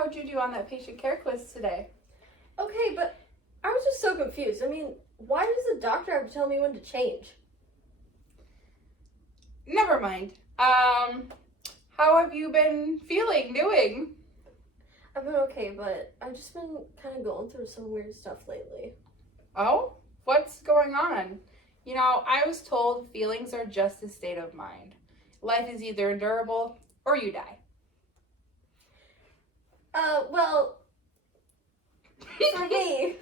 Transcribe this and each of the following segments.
How'd you do on that patient care quiz today? Okay, but I was just so confused. I mean, why does the doctor have to tell me when to change? Never mind. How have you been doing? I've been okay, but I've just been kind of going through some weird stuff lately. Oh, what's going on? You know, I was told feelings are just a state of mind. Life is either endurable or you die. Well, for me,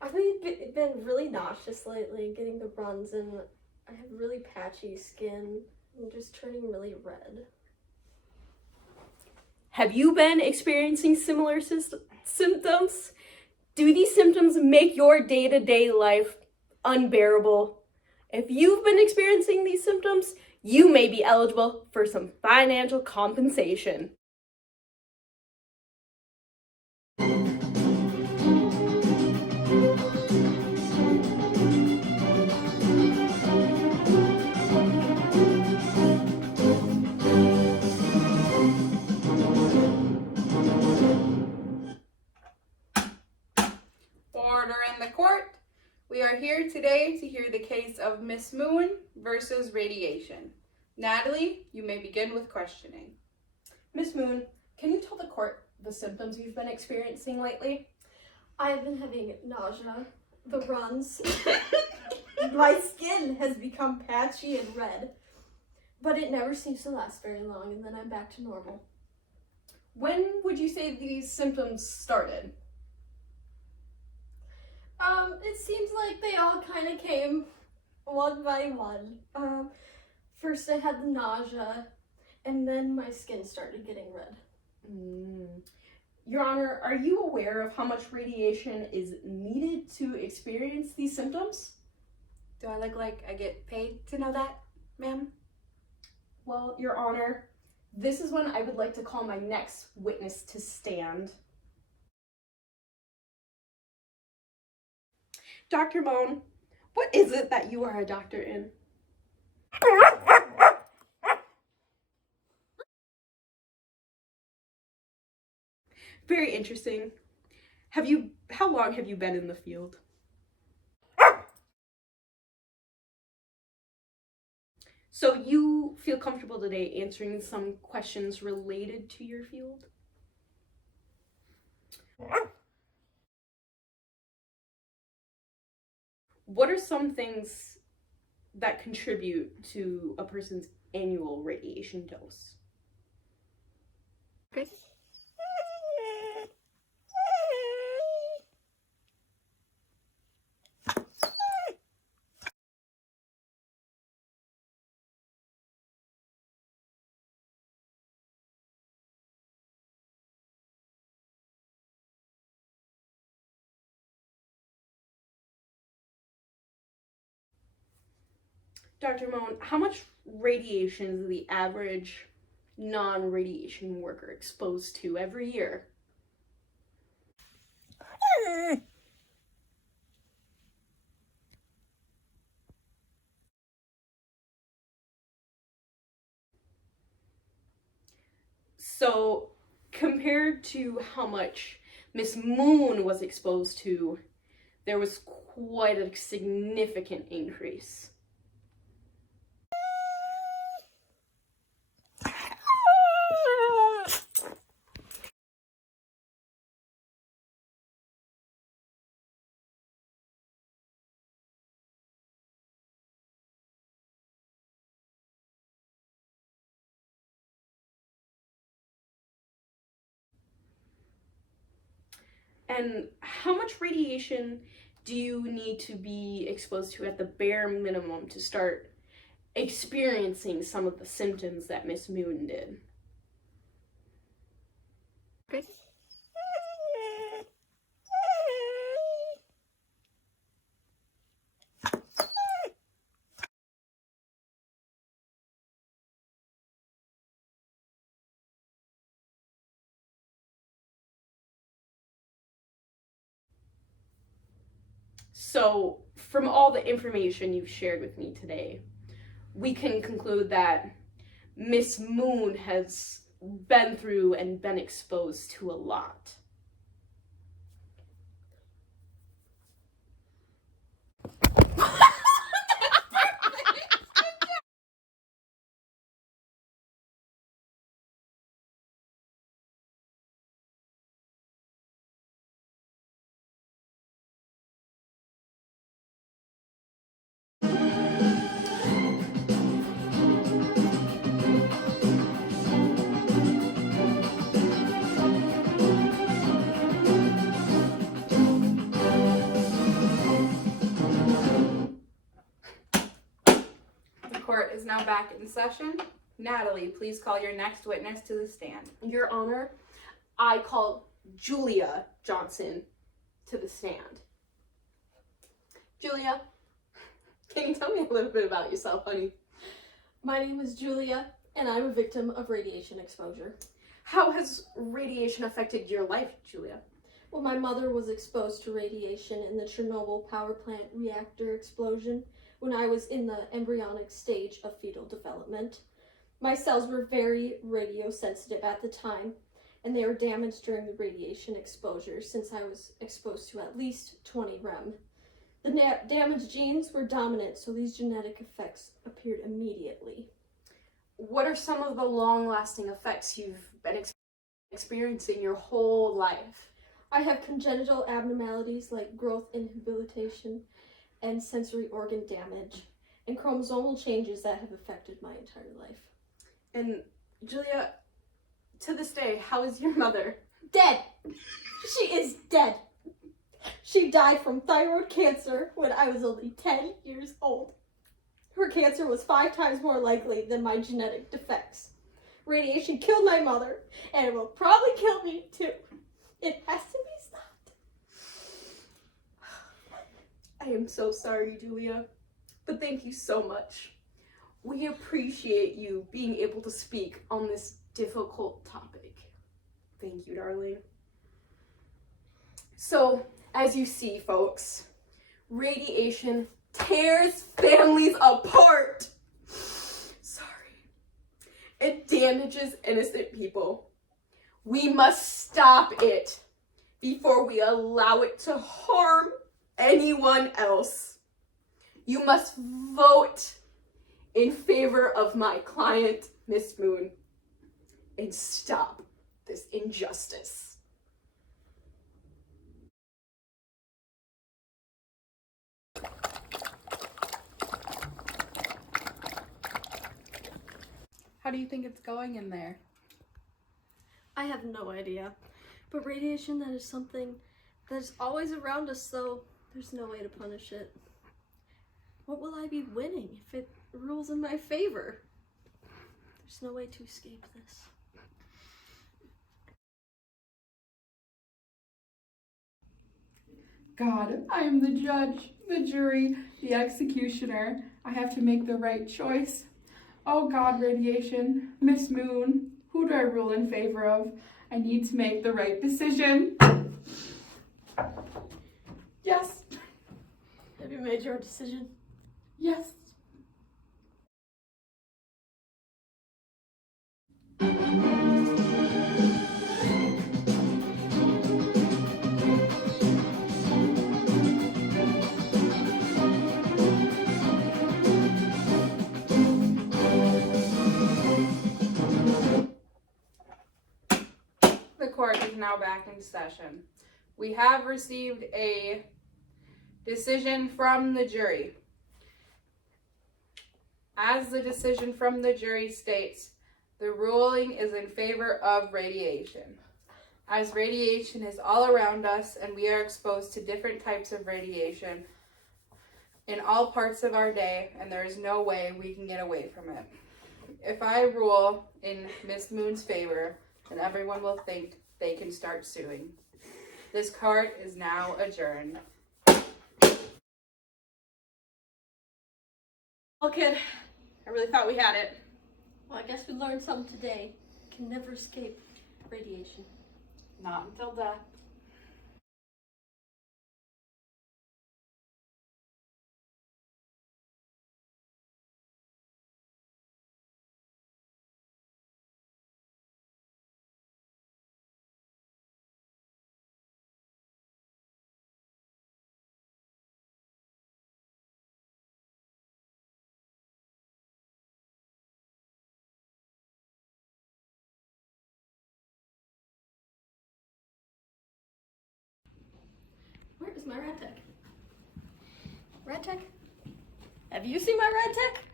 I've been really nauseous lately, getting the runs, and I have really patchy skin. I'm just turning really red. Have you been experiencing similar symptoms? Do these symptoms make your day-to-day life unbearable? If you've been experiencing these symptoms, you may be eligible for some financial compensation. Order in the court. We are here today to hear the case of Miss Moon versus radiation. Natalie, you may begin with questioning. Miss Moon, can you tell the court the symptoms you've been experiencing lately? I've been having nausea, the runs. My skin has become patchy and red, but it never seems to last very long, and then I'm back to normal. When would you say these symptoms started? It seems like they all kind of came one by one. First I had the nausea, and then my skin started getting red. Your Honor, are you aware of how much radiation is needed to experience these symptoms? Do I look like I get paid to know that, ma'am? Well, Your Honor, this is when I would like to call my next witness to stand. Dr. Moan, what is it that you are a doctor in? Very interesting. How long have you been in the field? So you feel comfortable today answering some questions related to your field? What are some things that contribute to a person's annual radiation dose? Okay. Dr. Moan, how much radiation is the average non-radiation worker exposed to every year? So, compared to how much Miss Moon was exposed to, there was quite a significant increase. And how much radiation do you need to be exposed to at the bare minimum to start experiencing some of the symptoms that Miss Moon did? Okay. So, from all the information you've shared with me today, we can conclude that Miss Moon has been through and been exposed to a lot. The court is now back in session. Natalie, please call your next witness to the stand. Your Honor, I call Julia Johnson to the stand. Julia, can you tell me a little bit about yourself, honey? My name is Julia, and I'm a victim of radiation exposure. How has radiation affected your life, Julia? Well, my mother was exposed to radiation in the Chernobyl power plant reactor explosion when I was in the embryonic stage of fetal development. My cells were very radiosensitive at the time, and they were damaged during the radiation exposure since I was exposed to at least 20 rem. The damaged genes were dominant, so these genetic effects appeared immediately. What are some of the long-lasting effects you've been experiencing your whole life? I have congenital abnormalities like growth inhibition and sensory organ damage, and chromosomal changes that have affected my entire life. And Julia, to this day, how is your mother? Dead! She is dead! She died from thyroid cancer when I was only 10 years old. Her cancer was 5 times more likely than my genetic defects. Radiation killed my mother, and it will probably kill me too. It has to be stopped. I am so sorry, Julia, but thank you so much. We appreciate you being able to speak on this difficult topic. Thank you, darling. So, as you see, folks, radiation tears families apart. Sorry. It damages innocent people. We must stop it before we allow it to harm anyone else. You must vote in favor of my client, Miss Moon, and stop this injustice. How do you think it's going in there? I have no idea. But radiation, that is something that is always around us, so there's no way to punish it. What will I be winning if it rules in my favor? There's no way to escape this. God, I am the judge, the jury, the executioner. I have to make the right choice. Oh God, radiation, Miss Moon, who do I rule in favor of? I need to make the right decision. Yes, Have you made your decision? yes. The court is now back in session. We have received a decision from the jury. As the decision from the jury states, the ruling is in favor of radiation. As radiation is all around us and we are exposed to different types of radiation in all parts of our day, and there is no way we can get away from it. If I rule in Miss Moon's favor, then everyone will think they can start suing. This court is now adjourned. Well, kid, I really thought we had it. Well, I guess we learned something today. Can never escape radiation. Not until death. my rad tech. Rad tech? Have you seen my rad tech?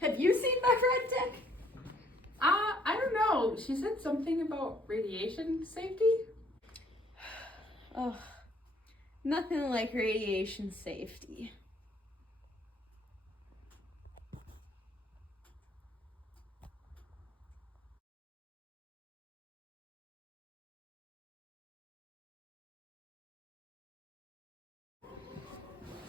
Have you seen my rad tech? I don't know. She said something about radiation safety. Oh, nothing like radiation safety.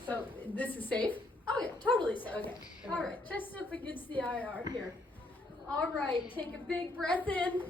So this is safe? Oh yeah, totally safe. Okay. All right, chest up against the IR here. All right, take a big breath in.